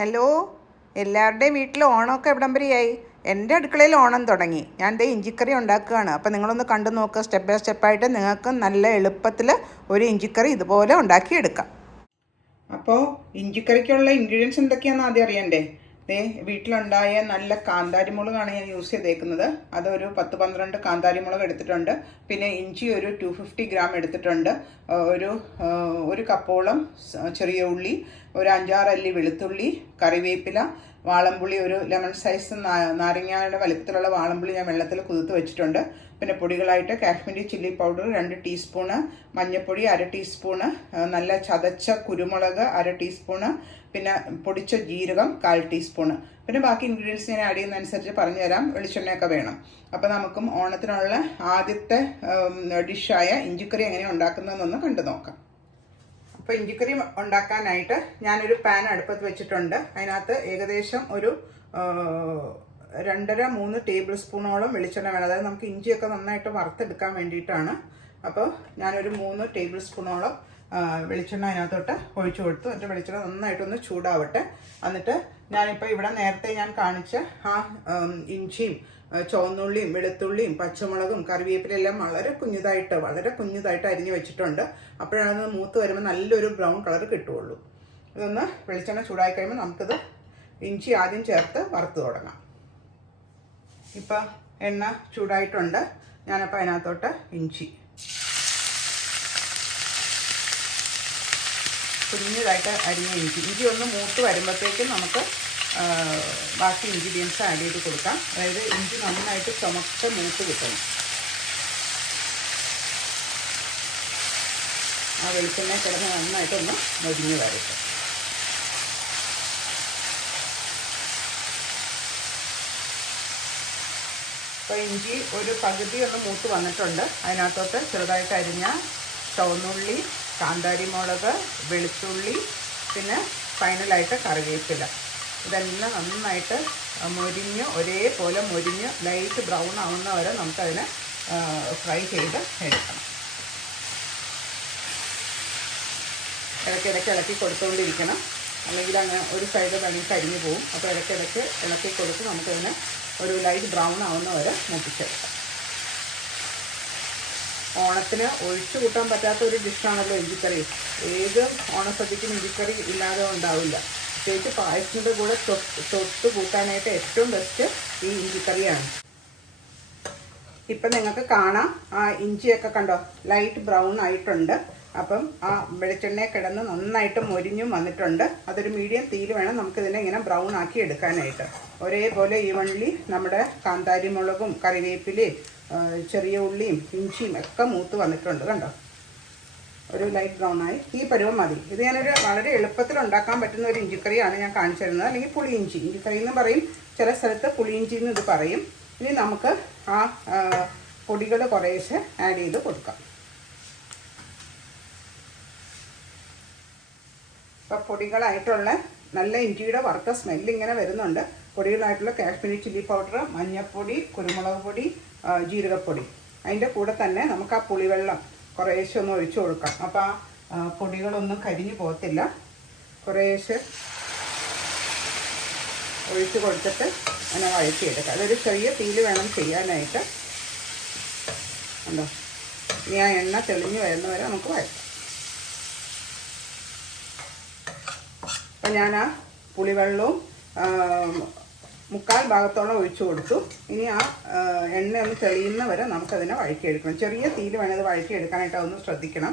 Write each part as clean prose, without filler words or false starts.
Hello, എല്ലാവരുടെയും വീട്ടിൽ ഓണമൊക്കെ എവിടം വരെയായി? എൻ്റെ അടുക്കളയിൽ ഓണം തുടങ്ങി. ഞാൻ ദേ ഇഞ്ചിക്കറി ഉണ്ടാക്കുകയാണ്. അപ്പോൾ നിങ്ങളൊന്ന് കണ്ടു നോക്കുക. സ്റ്റെപ്പ് ബൈ സ്റ്റെപ്പായിട്ട് നിങ്ങൾക്ക് നല്ല എളുപ്പത്തിൽ ഒരു ഇഞ്ചിക്കറി ഇതുപോലെ ഉണ്ടാക്കിയെടുക്കാം. അപ്പോൾ ഇഞ്ചിക്കറിക്കുള്ള ഇൻഗ്രീഡിയൻസ് എന്തൊക്കെയാണെന്ന് ആദ്യം അറിയണ്ടേ? വീട്ടിലുണ്ടായ നല്ല കാന്താരി മുളകാണ് ഞാൻ യൂസ് ചെയ്തേക്കുന്നത്. അതൊരു 10-12 കാന്താരി മുളക് എടുത്തിട്ടുണ്ട്. പിന്നെ ഇഞ്ചി ഒരു 250 ഗ്രാം എടുത്തിട്ടുണ്ട്. ഒരു കപ്പോളം ചെറിയ ഉള്ളി, ഒരു 5-6 അല്ലി വെളുത്തുള്ളി, കറിവേപ്പില, വാളംപുളി, ഒരു ലെമൺ സൈസ് നാരങ്ങയുടെ വലിപ്പത്തിലുള്ള വാളംപുളി ഞാൻ വെള്ളത്തിൽ കുതിർത്ത് വെച്ചിട്ടുണ്ട്. പിന്നെ പൊടികളായിട്ട് കാശ്മീരി ചില്ലി പൗഡർ 2 ടീസ്പൂണ്, മഞ്ഞൾപ്പൊടി 1/2 ടീസ്പൂണ്, നല്ല ചതച്ച കുരുമുളക് 1/2 ടീസ്പൂണ്, പിന്നെ പൊടിച്ച ജീരകം 1/4 ടീസ്പൂണ്. പിന്നെ ബാക്കി ഇൻഗ്രീഡിയൻസ് ഞാൻ ആഡ് ചെയ്യുന്നതനുസരിച്ച് പറഞ്ഞു തരാം. വെളിച്ചെണ്ണയൊക്കെ വേണം. അപ്പോൾ നമുക്കും ഓണത്തിനുള്ള ആദ്യത്തെ ഡിഷായ ഇഞ്ചിക്കറി എങ്ങനെയാണ് ഉണ്ടാക്കുന്നതെന്നൊന്ന് കണ്ടു നോക്കാം. അപ്പോൾ ഇഞ്ചിക്കറി ഉണ്ടാക്കാനായിട്ട് ഞാനൊരു പാൻ അടുപ്പത്ത് വെച്ചിട്ടുണ്ട്. അതിനകത്ത് ഏകദേശം ഒരു 2-3 ടേബിൾ സ്പൂണോളം വെളിച്ചെണ്ണ വേണം. അതായത് നമുക്ക് ഇഞ്ചിയൊക്കെ നന്നായിട്ട് വറുത്തെടുക്കാൻ വേണ്ടിയിട്ടാണ്. അപ്പോൾ ഞാനൊരു 3 ടേബിൾ സ്പൂണോളം വെളിച്ചെണ്ണ അതിനകത്തോട്ട് ഒഴിച്ചു കൊടുത്തു. എന്നിട്ട് വെളിച്ചെണ്ണ നന്നായിട്ടൊന്ന് ചൂടാവട്ടെ. എന്നിട്ട് ഞാനിപ്പോൾ ഇവിടെ നേരത്തെ ഞാൻ കാണിച്ച ആ ഇഞ്ചിയും ചുവന്നുള്ളിയും വെളുത്തുള്ളിയും പച്ചമുളകും കറിവേപ്പിലെല്ലാം വളരെ കുഞ്ഞതായിട്ട് അരിഞ്ഞ് വെച്ചിട്ടുണ്ട്. അപ്പോഴാണ് മൂത്ത് വരുമ്പോൾ നല്ലൊരു ബ്രൗൺ കളർ കിട്ടുകയുള്ളൂ. ഇതൊന്ന് വെളിച്ചെണ്ണ ചൂടായി കഴിയുമ്പോൾ നമുക്കിത് ഇഞ്ചി ആദ്യം ചേർത്ത് വറുത്ത് തുടങ്ങാം. ഇപ്പോൾ എണ്ണ ചൂടായിട്ടുണ്ട്. ഞാനപ്പോൾ അതിനകത്തോട്ട് ഇഞ്ചി കുഞ്ഞതായിട്ട് അരിഞ്ഞ ഇഞ്ചി ഒന്ന് മൂത്ത് വരുമ്പോഴത്തേക്കും നമുക്ക് ബാക്കി ഇൻഗ്രീഡിയൻസ് ആഡ് ചെയ്ത് കൊടുക്കാം. അതായത് ഇഞ്ചി നന്നായിട്ട് ചുമട്ട് മൂത്ത് കിട്ടണം. ആ വെളിച്ചെണ്ണ കിടന്ന് നന്നായിട്ടൊന്ന് മൊരിഞ്ഞ് വരട്ടെ. അപ്പോൾ ഇഞ്ചി ഒരു പകുതി ഒന്ന് മൂത്ത് വന്നിട്ടുണ്ട്. അതിനകത്തോട്ട് ചെറുതായിട്ട് അരിഞ്ഞ ചുവന്നുള്ളി, കാന്താരി മുളക്, വെളുത്തുള്ളി, പിന്നെ ഫൈനലായിട്ട് കറിവേപ്പില, ഇതെല്ലാം നന്നായിട്ട് ഒരേപോലെ മൊരിഞ്ഞ് ലൈറ്റ് ബ്രൗൺ ആവുന്ന വരെ നമുക്കതിനെ ഫ്രൈ ചെയ്ത് എടുക്കണം. ഇടയ്ക്കിടയ്ക്ക് ഇളക്കി കൊടുത്തുകൊണ്ടിരിക്കണം. അല്ലെങ്കിൽ അങ്ങനെ ഒരു സൈഡ് കരിഞ്ഞു പോകും. അപ്പോൾ ഇടയ്ക്കിടയ്ക്ക് ഇളക്കി കൊടുത്ത് നമുക്കതിനെ ഒരു ലൈറ്റ് ബ്രൗൺ ആവുന്ന വരെ മൂപ്പിച്ചെടുക്കാം. ഓണത്തിന് ഒഴിച്ചു കൂട്ടാൻ പറ്റാത്ത ഒരു ഡിഷാണല്ലോ ഇഞ്ചിക്കറി. ഏത് ഓണസദ്യക്കും ഇഞ്ചിക്കറി ഇല്ലാതെ ഉണ്ടാവില്ല. പ്രത്യേകിച്ച് പായസത്തിൻ്റെ കൂടെ തൊട്ട് കൂട്ടാനായിട്ട് ഏറ്റവും ബെസ്റ്റ് ഈ ഇഞ്ചിക്കറിയാണ്. ഇപ്പം നിങ്ങൾക്ക് കാണാം, ആ ഇഞ്ചിയൊക്കെ കണ്ടോ ലൈറ്റ് ബ്രൗൺ ആയിട്ടുണ്ട്. അപ്പം ആ വെളിച്ചെണ്ണയെ കിടന്ന് നന്നായിട്ട് മൊരിഞ്ഞും വന്നിട്ടുണ്ട്. അതൊരു മീഡിയം തീയിൽ വേണം നമുക്കിതിനെ ഇങ്ങനെ ബ്രൗൺ ആക്കി എടുക്കാനായിട്ട്. ഒരേപോലെ ഈവൺലി നമ്മുടെ കാന്താരി മുളകും കറിവേപ്പിലയും ചെറിയ ഉള്ളിയും ഇഞ്ചിയും ഒക്കെ മൂത്ത് വന്നിട്ടുണ്ട്. കണ്ടോ, ഒരു ലൈറ്റ് ബ്രൗൺ ആയി. ഈ പരുവം മതി. ഇത് ഞാനൊരു വളരെ എളുപ്പത്തിൽ ഉണ്ടാക്കാൻ പറ്റുന്ന ഒരു ഇഞ്ചിക്കറിയാണ് ഞാൻ കാണിച്ചു തരുന്നത്. അല്ലെങ്കിൽ പുളി ഇഞ്ചി, ഇഞ്ചിക്കറി എന്ന് പറയും, ചില സ്ഥലത്ത് പുളി ഇഞ്ചി എന്ന് ഇത് പറയും. ഇനി നമുക്ക് ആ പൊടികൾ കുറേശ്ശെ ആഡ് ചെയ്ത് കൊടുക്കാം. അപ്പോൾ പൊടികളായിട്ടുള്ള നല്ല ഇഞ്ചിയുടെ വറുത്ത സ്മെല്ലിങ്ങനെ വരുന്നുണ്ട്. പൊടികളായിട്ടുള്ള കാശ്മീരി ചില്ലി പൗഡർ, മഞ്ഞൾപ്പൊടി, കുരുമുളക് പൊടി, ജീരകപ്പൊടി, അതിൻ്റെ കൂടെ തന്നെ നമുക്ക് ആ പുളിവെള്ളം കുറേശ്ശെ ഒന്ന് ഒഴിച്ചു കൊടുക്കാം. അപ്പോൾ ആ പൊടികളൊന്നും കരിഞ്ഞു പോകത്തില്ല. കുറേശ്ശെ ഒഴിച്ച് കൊടുത്തിട്ട് അങ്ങനെ വഴറ്റിയെടുക്കാം. അതൊരു ചെറിയ തീയിൽ വേണം ചെയ്യാനായിട്ട്. ഉണ്ടോ, ഇനി ആ എണ്ണ തെളിഞ്ഞ് വരുന്നവരെ നമുക്ക് വഴറ്റാം. അപ്പം ഞാൻ ആ പുളിവെള്ളവും 3/4 ഭാഗത്തോളം ഒഴിച്ചു കൊടുത്തു. ഇനി ആ എണ്ണ ഒന്ന് തെളിയുന്ന വരെ നമുക്കതിനെ വഴറ്റിയെടുക്കണം. ചെറിയ തീയിൽ വേണം ഇത് വഴറ്റിയെടുക്കാനായിട്ട്. അതൊന്ന് ശ്രദ്ധിക്കണം.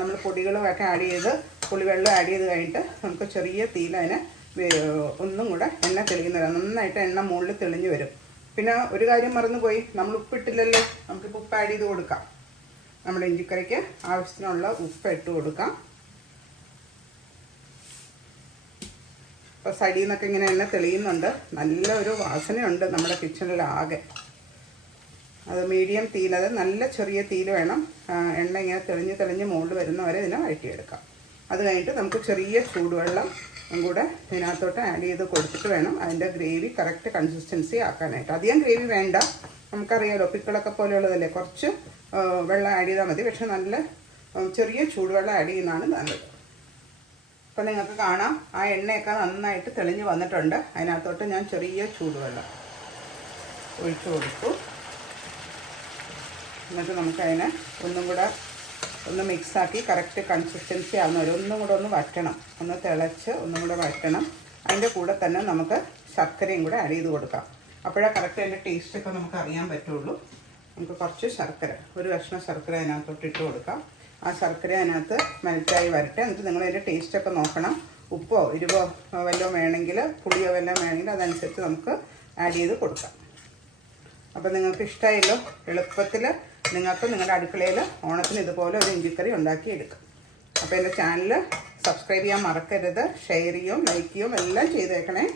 നമ്മൾ പൊടികളൊക്കെ ആഡ് ചെയ്ത് പുളിവെള്ളം ആഡ് ചെയ്ത് കഴിഞ്ഞിട്ട് നമുക്ക് ചെറിയ തീയിൽ അതിനെ ഒന്നും കൂടെ എണ്ണ തെളിയുന്ന വരെ നന്നായിട്ട് എണ്ണ മുകളിൽ തെളിഞ്ഞ് വരും. പിന്നെ ഒരു കാര്യം മറന്നുപോയി, നമ്മൾ ഉപ്പിട്ടില്ലല്ലോ. നമുക്കിപ്പോൾ ഉപ്പ് ആഡ് ചെയ്ത് കൊടുക്കാം. നമ്മുടെ ഇഞ്ചിക്കറിക്ക് ആവശ്യത്തിനുള്ള ഉപ്പ് ഇട്ട് കൊടുക്കാം. അപ്പോൾ സൈഡിൽ നിന്നൊക്കെ ഇങ്ങനെ എണ്ണ തെളിയുന്നുണ്ട്. നല്ലൊരു വാസനയുണ്ട് നമ്മുടെ കിച്ചണിലാകെ. അത് മീഡിയം തീയിൽ, അത് നല്ല ചെറിയ തീയിൽ വേണം. എണ്ണ ഇങ്ങനെ തെളിഞ്ഞ് മുകളിൽ വരുന്നവരെ ഇതിനെ വഴറ്റിയെടുക്കാം. അത് കഴിഞ്ഞിട്ട് നമുക്ക് ചെറിയ ചൂടുവെള്ളം കൂടെ ഇതിനകത്തോട്ട് ആഡ് ചെയ്ത് കൊടുത്തിട്ട് വേണം അതിൻ്റെ ഗ്രേവി കറക്റ്റ് കൺസിസ്റ്റൻസി ആക്കാനായിട്ട്. അധികം ഗ്രേവി വേണ്ട. നമുക്കറിയാമല്ലോ, പിക്കിളൊക്കെ പോലെയുള്ളതല്ലേ, കുറച്ച് വെള്ളം ആഡ് ചെയ്താൽ മതി. പക്ഷെ നല്ല ചെറിയ ചൂടുവെള്ളം ആഡ് ചെയ്യുന്നതാണ് നല്ലത്. അപ്പോൾ നിങ്ങൾക്ക് കാണാം ആ എണ്ണയൊക്കെ നന്നായിട്ട് തെളിഞ്ഞ് വന്നിട്ടുണ്ട്. അതിനകത്തോട്ട് ഞാൻ ചെറിയ ചൂടുവെള്ളം ഒഴിച്ചു കൊടുത്തു. എന്നിട്ട് നമുക്കതിനെ ഒന്നും കൂടെ ഒന്ന് മിക്സാക്കി കറക്റ്റ് കൺസിസ്റ്റൻസി ആവുന്ന വരെ ഒന്നും കൂടെ ഒന്ന് വറ്റണം, ഒന്ന് തിളച്ച് ഒന്നും കൂടെ വറ്റണം. അതിൻ്റെ കൂടെ തന്നെ നമുക്ക് ശർക്കരയും കൂടെ ആഡ് ചെയ്ത് കൊടുക്കാം. അപ്പോഴേ കറക്റ്റ് അതിൻ്റെ ടേസ്റ്റൊക്കെ നമുക്ക് അറിയാൻ പറ്റുള്ളൂ. നമുക്ക് കുറച്ച് ശർക്കര, ഒരു കഷ്ണം ശർക്കര അതിനകത്തോട്ട് ഇട്ട് കൊടുക്കാം. ആ ശർക്കര അതിനകത്ത് മെൽറ്റായി വരട്ടെ. എന്നിട്ട് നിങ്ങളതിൻ്റെ ടേസ്റ്റൊക്കെ നോക്കണം. ഉപ്പോ എരിവോ വല്ലതും വേണമെങ്കിൽ, പുളിയോ വല്ലതും വേണമെങ്കിൽ അതനുസരിച്ച് നമുക്ക് ആഡ് ചെയ്ത് കൊടുക്കാം. അപ്പോൾ നിങ്ങൾക്ക് ഇഷ്ടമായല്ലോ. എളുപ്പത്തിൽ നിങ്ങൾക്ക് നിങ്ങളുടെ അടുക്കളയിൽ ഓണത്തിന് ഇതുപോലെ ഒരു ഇഞ്ചിക്കറി ഉണ്ടാക്കി എടുക്കാം. അപ്പോൾ എൻ്റെ ചാനൽ സബ്സ്ക്രൈബ് ചെയ്യാൻ മറക്കരുത്. ഷെയർ ചെയ്യും, ലൈക്ക് ചെയ്യും, എല്ലാം ചെയ്തേക്കണേ.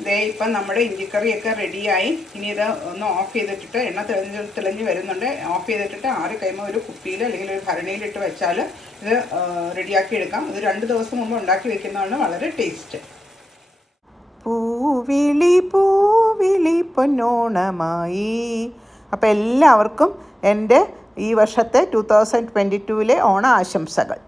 ഇതേ ഇപ്പം നമ്മുടെ ഇഞ്ചിക്കറിയൊക്കെ റെഡിയായി. ഇനി ഇത് ഒന്ന് ഓഫ് ചെയ്തിട്ടിട്ട്, എണ്ണ തെളിഞ്ഞ് വരുന്നുണ്ട്, ഓഫ് ചെയ്തിട്ടിട്ട് ആറി കഴിയുമ്പോൾ ഒരു കുപ്പിയിൽ അല്ലെങ്കിൽ ഒരു ഭരണിയിലിട്ട് വെച്ചാൽ ഇത് റെഡിയാക്കി എടുക്കാം. ഇത് 2 ദിവസം മുമ്പ് ഉണ്ടാക്കി വെക്കുന്നതാണ് വളരെ ടേസ്റ്റ്. പൂവിളി പൂവിളി പൊന്നോണമായി. അപ്പോൾ എല്ലാവർക്കും എൻ്റെ ഈ വർഷത്തെ 2022 ഓണ ആശംസകൾ.